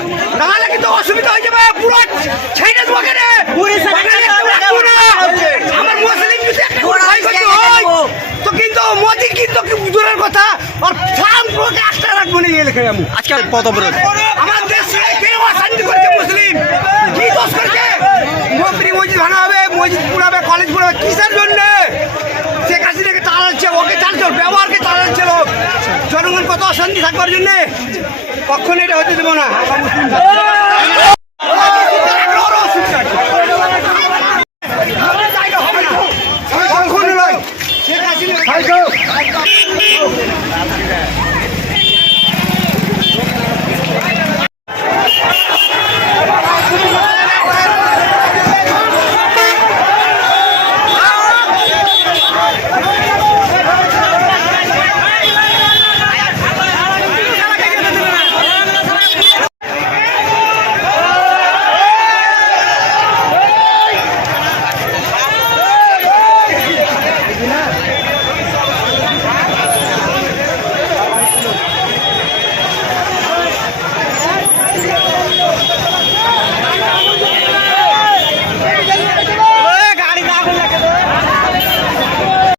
আচ্ছা তাহলে কিন্তু অসুবিধা হয়ে যাবে পুরো ছেড়ে দেবো কেন আমার মুসলিম যদি একটা ক্ষতি হয় তো কিন্তু মোদি কিন্তু দূরের কথা আর ফার্ম পুরোকে একটা রাখবো না ইয়ে লিখে আমি আজকাল কত বড় আমার দেশ মন্ত্রী মসজিদ ভাঙা হবে মসজিদ পুরাবে কলেজ পুরাবে কি থাকবার জন্য কখনো এটা হতে দেবো না কখনো